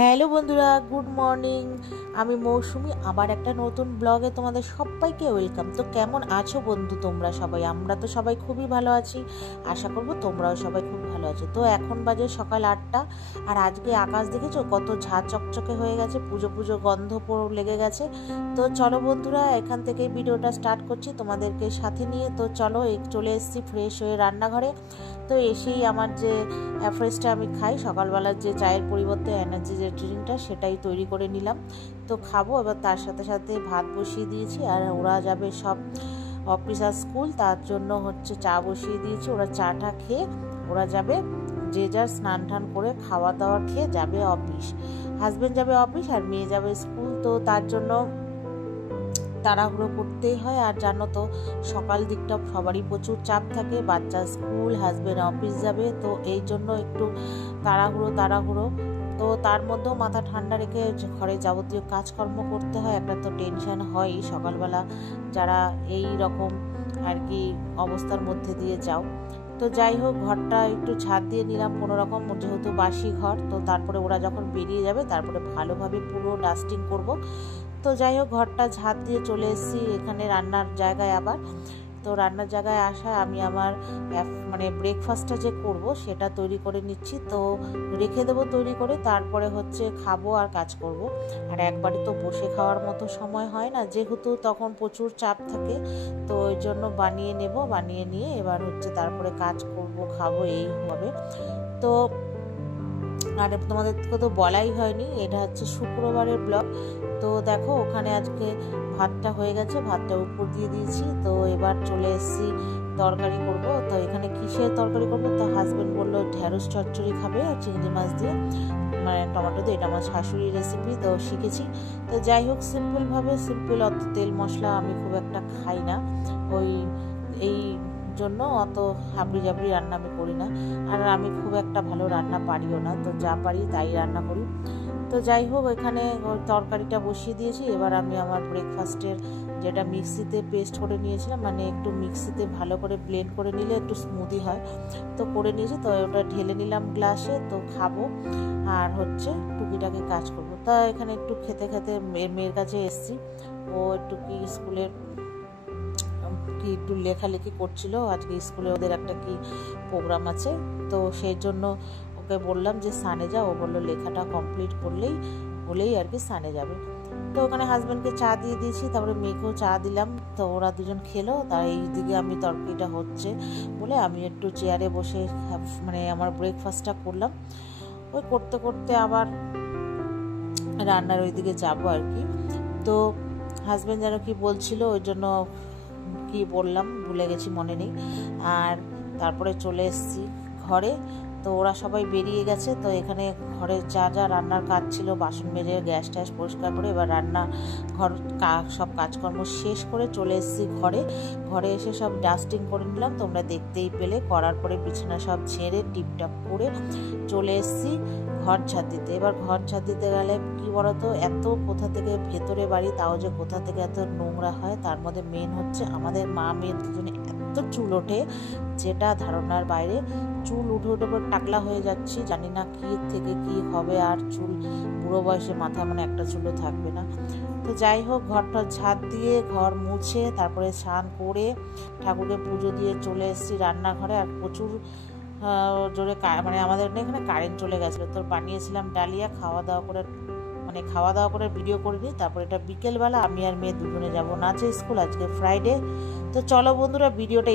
Hello বন্ধুরা, good morning. আমি মৌসুমি, আবার একটা নতুন ব্লগে তোমাদের সবাইকে ওয়েলকাম। তো কেমন আছো বন্ধু তোমরা সবাই? আমরা তো সবাই খুবই ভালো আছি, আশা করবো তোমরাও সবাই খুব ভালো আছো। তো এখন বাজে সকাল 8টা, আর আজকে আকাশ দেখেছো কত ঝাঁ চকচকে হয়ে গেছে, পুজো পুজো গন্ধ লেগে গেছে। তো চলো বন্ধুরা, এখান থেকে ভিডিওটা স্টার্ট করছি তোমাদেরকে সাথে নিয়ে। তো চলো, চলে এসেছি ফ্রেশ হয়ে রান্নাঘরে। তো এসেই আমার যে ফ্রেশটা আমি খাই সকালবেলার, যে চায়ের পরিবর্তে এনার্জি যে ড্রিঙ্কটা, সেটাই তৈরি করে নিলাম। তো খাবো এবার, তার সাথে সাথে ভাত বসিয়ে দিয়েছি। আর ওরা যাবে সব অফিস আর স্কুল, তার জন্য হচ্ছে চা বসিয়ে দিয়েছি। ওরা চাটা খেয়ে ওরা যাবে, যে যার স্নান টান করে খাওয়া দাওয়া খেয়ে যাবে অফিস। হাজব্যান্ড যাবে অফিস আর মেয়ে যাবে স্কুল। তো তার জন্য তাড়াহুড়ো করতেই হয়। আর জানো তো, সকাল দিকটা সবারই প্রচুর চাপ থাকে, বাচ্চা স্কুল, হাজব্যান্ড অফিস যাবে, তো এই জন্য একটু তাড়াহুড়ো। তো তার মধ্যেও মাথা ঠান্ডা রেখে ঘরে যাবতীয় কাজকর্ম করতে হয়। একটা তো টেনশন হয়ই সকালবেলা, যারা এই রকম আর কি অবস্থার মধ্যে দিয়ে যাও। তো যাই হোক, ঘরটা একটু ঝাড় দিয়ে নিলাম কোনো রকম, যেহেতু বাসি ঘর। তো তারপরে ওরা যখন বেরিয়ে যাবে তারপরে ভালোভাবে পুরো ডাস্টিং করব। তো যাই হোক, ঘরটা ঝাড় দিয়ে চলে এসেছি এখানে রান্নার জায়গায় আবার। তো রান্নার জায়গায় আসায় আমি আমার ব্রেকফাস্টটা যে করব সেটা তৈরি করে নিচ্ছি। তো রেখে দেবো তৈরি করে, তারপরে হচ্ছে খাবো আর কাজ করব। আর একবারই তো বসে খাওয়ার মতো সময় হয় না, যেহেতু তখন প্রচুর চাপ থাকে। তো ওই জন্য বানিয়ে নিয়ে এবার হচ্ছে তারপরে কাজ করব, খাবো, এই হবে। তো আর তোমাদেরকে তো বলাই হয়নি, এটা হচ্ছে শুক্রবারের ব্লগ। তো দেখো, ওখানে আজকে ভাতটা হয়ে গেছে, ভাতটা উপর দিয়ে দিয়েছি। তো এবার চলে এসেছি তরকারি করব। তো এখানে কিসের তরকারি করব? তো হাজবেন্ড বললো ঢেঁড়স চচ্চড়ি খাবে চিংড়ি মাছ দিয়ে, টমেটো দিয়ে। এটা আমার শাশুড়ির রেসিপি, তো শিখেছি। তো যাই হোক, সিম্পল, অত তেল মশলা আমি খুব একটা খাই না, এই জন্য অত হাবড়ি জাবড়ি রান্না আমি করি না। আর আমি খুব একটা ভালো রান্না পারিও না, তো যা পারি তাই রান্না করি। তো যাই হোক, এখানে তরকারিটা বসিয়ে দিয়েছি। এবার আমি আমার ব্রেকফাস্টের যেটা মিক্সিতে পেস্ট করে নিয়েছিলাম, একটু মিক্সিতে ভালো করে ব্লেন্ড করে নিলে একটু স্মুদি হয়, তো করে নিয়েছি। তো ওটা ঢেলে নিলাম গ্লাসে, তো খাবো আর হচ্ছে টুকিটাকি কাজ করব। তা এখানে একটু খেতে মেয়ের কাছে এসেছি। ও একটু স্কুলের একটু লেখালেখি করছিল, আজকে স্কুলে ওদের একটা প্রোগ্রাম আছে। তো সেই জন্য ওকে বললাম যে সানে যা। ও বললো লেখাটা কমপ্লিট হলেই আর কি সানে যাবে। তো ওখানে হাজব্যান্ডকে চা দিয়ে দিয়েছি, তারপরে মেয়েকেও চা দিলাম। তো ওরা দুজন খেলো। তার এইদিকে আমি তরকারিটা হচ্ছে বলে আমি একটু চেয়ারে বসে আমার ব্রেকফাস্টটা করলাম। ওই করতে করতে আবার রান্নার ওইদিকে যাবো আর কি। তো হাজব্যান্ড যেন কি বলছিল, ওই জন্য কি বললাম ভুলে গেছি, মনে নেই। আর তারপরে চলে এসেছি ঘরে। তো ওরা সবাই বেরিয়ে গেছে। তো এখানে ঘরে যা রান্নার কাজ ছিল, বাসন মেজে গ্যাস ট্যাস পরিষ্কার করে এবার ঘর সব কাজকর্ম শেষ করে চলে এসেছি ঘরে এসে সব ডাস্টিং করে নিলাম, তোমরা দেখতেই পেলে। করার পরে বিছানা সব ঝেড়ে টিপটাপ করে চলে এসেছি ঘর ঝাড় দিতে। এবার ঘর ঝাড় দিতে গেলে কি বলতো, এত কোথা থেকে, ভেতরে বাড়ি তাও যে কোথা থেকে এত নোংরা হয়। তার মধ্যে মেন হচ্ছে আমাদের মা মেয়ে দুজনে এত চুল ওঠে, যেটা ধারণার বাইরে। চুল উঠে টাকলা হয়ে যাচ্ছি, জানি না কি থেকে কি হবে। আর চুল বুড়ো বয়সে মাথায় একটা চুলও থাকবে না। তো যাই হোক, ঘরটা ঝাড় দিয়ে ঘর মুছে তারপরে স্নান করে ঠাকুরকে পুজো দিয়ে চলে এসেছি রান্নাঘরে। আর প্রচুর জোরে আমাদের এখানে কারেন্ট চলে গেছিলো। তো বানিয়েছিলাম ডালিয়া, খাওয়া দাওয়া করে ভিডিও করে নিই। তারপরে এটা বিকেলবেলা আমি আর মেয়ে দুজনে যাবো নাচে স্কুল, আজকে ফ্রাইডে। তো চলো বন্ধুরা, ভিডিওটা